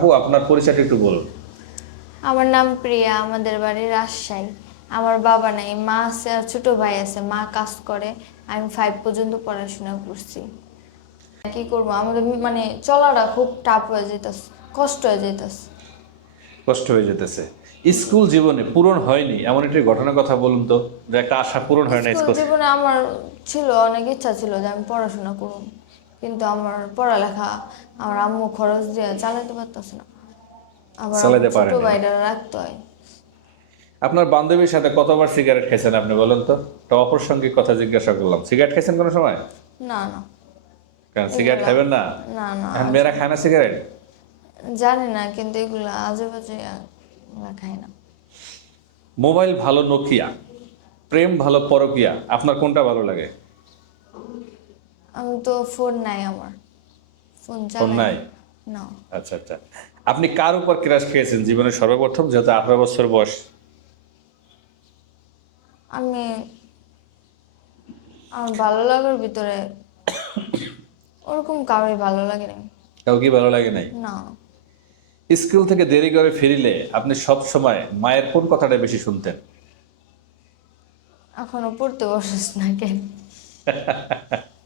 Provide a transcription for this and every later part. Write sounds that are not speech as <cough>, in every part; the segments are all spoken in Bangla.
আপু আপনার পরিচয়টা একটু বলুন। আমার নাম প্রিয়া আমাদের বাড়ি রাজশাহী। আমার বাবা নাই মা আছে আর ছোট ভাই আছে। মা কাজ করে আমি ফাইভ পর্যন্ত পড়াশোনা করছি। কি করব? আমাদের মানে চলাটা খুব টাফ হয়ে যেতেছে কষ্ট হয়ে যেতেছে কষ্ট হয়ে যেতেছে স্কুল জীবনে পূরণ হয়নি এমন একটি ঘটনার কথা বলুন তো যে একটা আশা পূরণ হয় না স্কুল জীবনে আমার ছিল অনেক ইচ্ছা ছিল যে আমি পড়াশোনা করুন কিন্তু আমার পড়ালেখা আমার আম্মু খরচ দিয়ে চালাতে পারতেছে না। আবার চালাতে ছোট ভাইটা রাখতে হয়। আপনার বান্ধবীর সাথে কতবার সিগারেট খেয়েছেন আপনি বলুন তো? একটা অপ্রাসঙ্গিক কথা জিজ্ঞাসা করলাম। সিগারেট খেয়েছেন কোনো সময়? না না। কারণ সিগারেট খাবেন না? না না এখন মেয়েরা খায় না সিগারেট? জানি না কিন্তু এগুলো আজে বাজে এগুলা খাই না। মোবাইল ভালো নোকিয়া প্রেম ভালো পরকিয়া আপনার কোনটা ভালো লাগে? আমি তো ফোন নাই আমার। ফোন ফোন নাই? না। আচ্ছা আচ্ছা। আপনি কার উপর ক্রাশ খেয়েছেন জীবনে সর্বপ্রথম যেহেতু আঠারো বছর বয়স? আমি আমার ভালো লাগার ভিতরে ওরকম কাউরে ভালো লাগে না কাউকে ভালো লাগে নাই? না। স্কুল থেকে দেরি করে ফিরিলে আপনি সব সময় মায়ের কোন কথাটা বেশি শুনতেন? এখনও পড়তে বসিস না কেন? <laughs>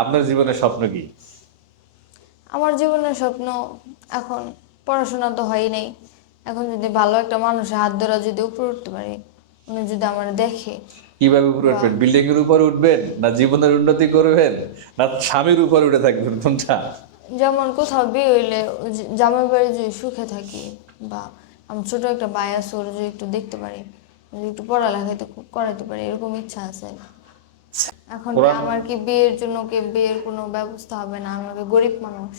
আপনার জীবনের স্বপ্ন কি? আমার জীবনের স্বপ্ন এখন পড়াশোনা তো হয় নাই। এখন যদি ভালো একটা মানুষের হাত ধরা যদি উপরে উঠতে পারি উনি যদি আমার দেখে কীভাবে উপরে উঠবেন? বিল্ডিং এর উপরে উঠবেন না জীবনের উন্নতি করবেন না স্বামীর উপরে উঠে থাকবেন কোনটা? যেমন কোথাও বিয়ে হইলে জামাই বাড়ি যদি সুখে থাকি বা আমার ছোট একটা আছে ওর যদি একটু দেখতে পারি যদি একটু পড়ালেখাতে করাইতে পারি এরকম ইচ্ছা আছে। এখন আমার কি বিয়ের জন্য কি বিয়ের কোনো ব্যবস্থা হবে না? আমাকে গরিব মানুষ।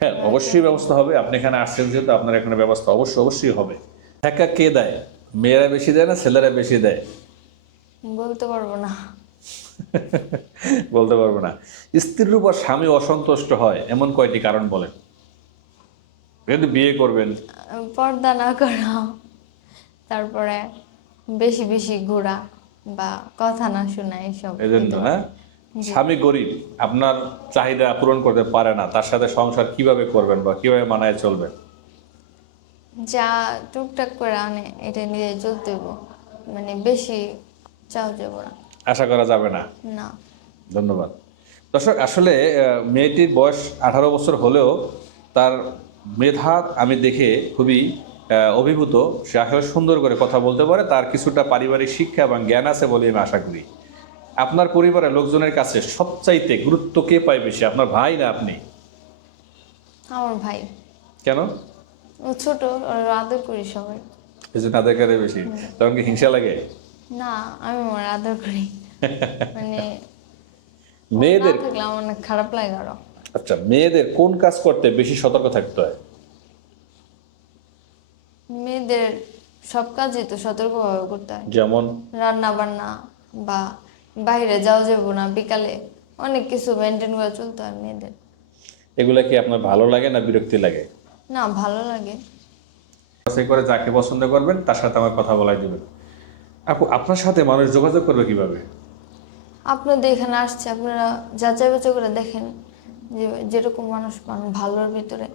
হ্যাঁ অবশ্যই ব্যবস্থা হবে। আপনি এখানে আসছেন যেহেতু আপনার এখানে ব্যবস্থা অবশ্যই অবশ্যই হবে। টাকা কে দেয়? মেয়েরা বেশি দেয় না ছেলেরা বেশি দেয়? বলতে পারব না। <laughs> বলতে পারব না। স্ত্রীর উপর স্বামী অসন্তুষ্ট হয় এমন কয়টি কারণ বলেন? যদি বিয়ে করবেন। পর্দা না করা তারপরে বেশি বেশি ঘোরা। বা কথা না শোনা এইসব এই জন্য হ্যাঁ? স্বামী গরিব আপনার চাহিদা পূরণ করতে পারে না তার সাথে সংসার কীভাবে করবেন বা কীভাবে মানায় চলবেন যা টুকটাক করে আনে এটা নিয়ে চলতে। মানে বেশি চাও যাব না। আশা করা যাবে না? না। ধন্যবাদ। দর্শক আসলে আহ, মেয়েটির বয়স আঠারো বছর হলেও তার মেধা আমি দেখে খুবই অভিভূত সে আসলে সুন্দর করে কথা বলতে পারে তার কিছুটা পারিবারিক শিক্ষা এবং জ্ঞান আছে বলে আমি আশা করি। আপনার পরিবারের লোকজনের কাছে সবচাইতে গুরুত্ব কে পায় বেশি আপনার ভাই না আপনি? আমার ভাই। কেন? ও ছোট ওর আদর করি সবাই। এই জন্য তাদের কাছে বেশি। তখন কি হিংসা লাগে? না আমি ওর আদর করি। <laughs> মানে মেয়েদের থাকলে আমার খারাপ লাগে আরও। আচ্ছা মেয়েদের কোন কাজ করতে বেশি সতর্ক থাকতে হয়? মেয়েদের সব কাজই তো সতর্কভাবে করতে হয়। যেমন? রান্না বান্না বা বাইরে যাওয়া যাব না বিকালে অনেক কিছু মেনটেন করে চলতে হয় মেয়েদের। এগুলা কি আপনার ভালো লাগে না বিরক্তি লাগে? না ভালো লাগে। যাচাই করে যাকে পছন্দ করবেন তার সাথে আমার কথা বলাই দিবেন। আপু আপনার সাথে মানুষ যোগাযোগ করবে কীভাবে? আপনাদের এখানে আসছে আপনারা যাচাই বাছাই করে দেখেন যে যেরকম মানুষ মানুষ ভালোর ভিতরে।